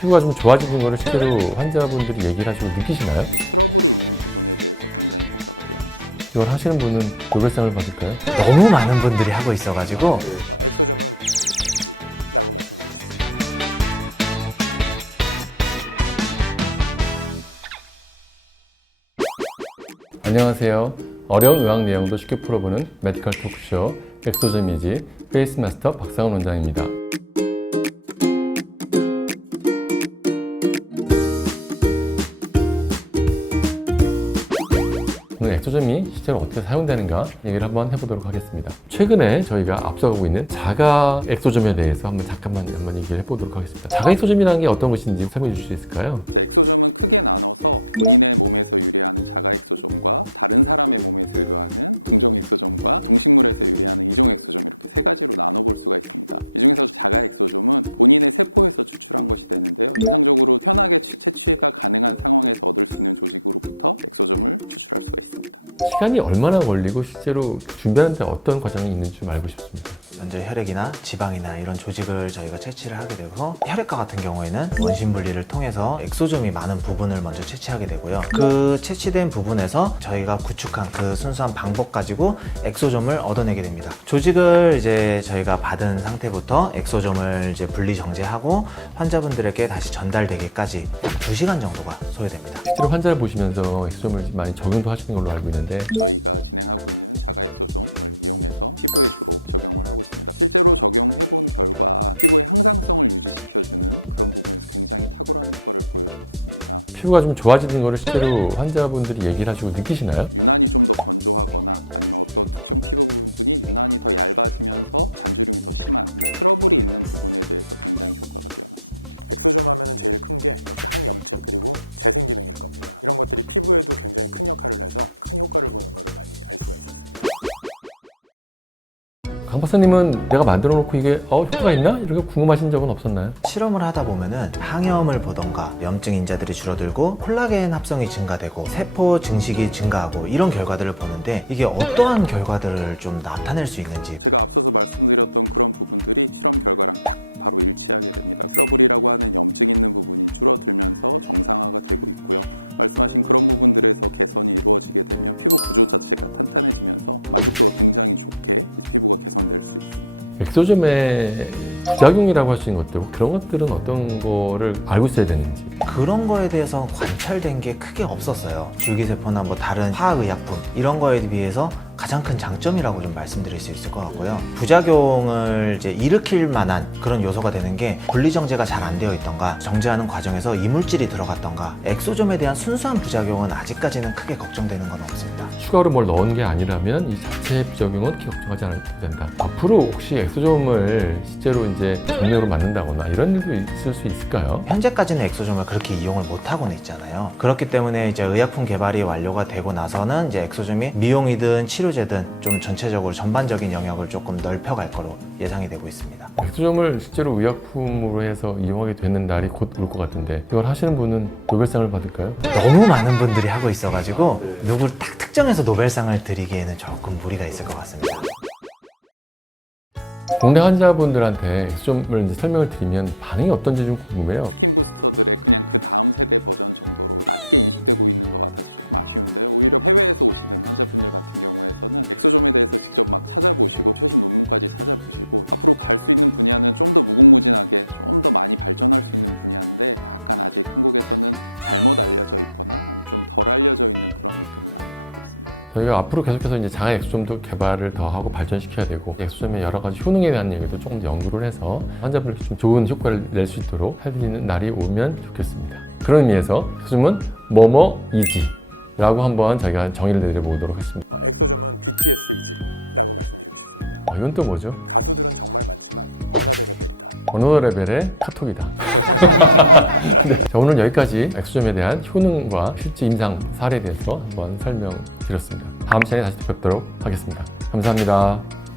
피부가 좀 좋아지는 거를 실제로 환자분들이 얘기를 하시고 느끼시나요? 이걸 하시는 분은 노벨상을 받을까요? 너무 많은 분들이 하고 있어가지고 안녕하세요. 어려운 의학 내용도 쉽게 풀어보는 메디컬 토크쇼 엑소점이지 페이스마스터 박상원 원장입니다. 엑소점이 실제로 어떻게 사용되는가 얘기를 한번 해보도록 하겠습니다. 최근에 저희가 앞서가고 있는 자가 엑소점에 대해서 한번 잠깐만 한번 얘기를 해보도록 하겠습니다. 자가 엑소점이라는 게 어떤 것인지 설명해 주실 수 있을까요? 시간이 얼마나 걸리고 실제로 준비하는데 어떤 과정이 있는지 좀 알고 싶습니다. 먼저 혈액이나 지방이나 이런 조직을 저희가 채취를 하게 되고 혈액과 같은 경우에는 원심 분리를 통해서 엑소점이 많은 부분을 먼저 채취하게 되고요. 그 채취된 부분에서 저희가 구축한 그 순수한 방법 가지고 엑소점을 얻어내게 됩니다. 조직을 이제 저희가 받은 상태부터 엑소점을 이제 분리 정제하고 환자분들에게 다시 전달되기까지 약 2시간 정도가 소요됩니다. 실제로 환자를 보시면서 엑소점을 많이 적용도 하시는 걸로 알고 있는데 피부가 좀 좋아지는 거를 실제로 환자분들이 얘기를 하시고 느끼시나요? 강 박사님은 내가 만들어 놓고 이게 어 효과가 있나? 이렇게 궁금하신 적은 없었나요? 실험을 하다 보면은 항염을 보던가 염증 인자들이 줄어들고 콜라겐 합성이 증가되고 세포 증식이 증가하고 이런 결과들을 보는데 이게 어떠한 결과들을 좀 나타낼 수 있는지 엑소점의 부작용이라고 할 수 있는 것들 그런 것들은 어떤 거를 알고 있어야 되는지 그런 거에 대해서 관찰된 게 크게 없었어요. 줄기세포나 뭐 다른 화학의약품 이런 거에 비해서 가장 큰 장점이라고 좀 말씀드릴 수 있을 것 같고요. 부작용을 이제 일으킬 만한 그런 요소가 되는 게 분리정제가 잘 안 되어 있던가 정제하는 과정에서 이물질이 들어갔던가 엑소점에 대한 순수한 부작용은 아직까지는 크게 걱정되는 건 없습니다. 추가로 뭘 넣은 게 아니라면 이 자체의 부작용은 크게 걱정하지 않아도 된다. 앞으로 혹시 엑소점을 실제로 이제 정맥으로 맞는다거나 이런 일도 있을 수 있을까요? 현재까지는 엑소점을 그렇게 이용을 못 하고는 있잖아요. 그렇기 때문에 이제 의약품 개발이 완료가 되고 나서는 이제 엑소점이 미용이든 치료제 든 좀 전체적으로 전반적인 영역을 조금 넓혀갈 거로 예상이 되고 있습니다. 엑소점을 실제로 의약품으로 해서 이용하게 되는 날이 곧 올 것 같은데 이걸 하시는 분은 노벨상을 받을까요? 너무 많은 분들이 하고 있어가지고 누구를 딱 특정해서 노벨상을 드리기에는 조금 무리가 있을 것 같습니다. 국내 환자분들한테 이제 설명을 드리면 반응이 어떤지 좀 궁금해요. 저희가 앞으로 계속해서 이제 장애 엑소점도 개발을 더 하고 발전시켜야 되고 엑소점의 여러 가지 효능에 대한 얘기도 조금 더 연구를 해서 환자분들께 좀 좋은 효과를 낼 수 있도록 있는 날이 오면 좋겠습니다. 그런 의미에서 엑소점은 뭐뭐 이지 라고 한번 저희가 정의를 내려보도록 하겠습니다. 아, 이건 또 뭐죠? 언어 레벨의 카톡이다. 네. 자, 오늘 여기까지 엑소점에 대한 효능과 실제 임상 사례에 대해서 한번 설명드렸습니다. 다음 시간에 다시 뵙도록 하겠습니다. 감사합니다.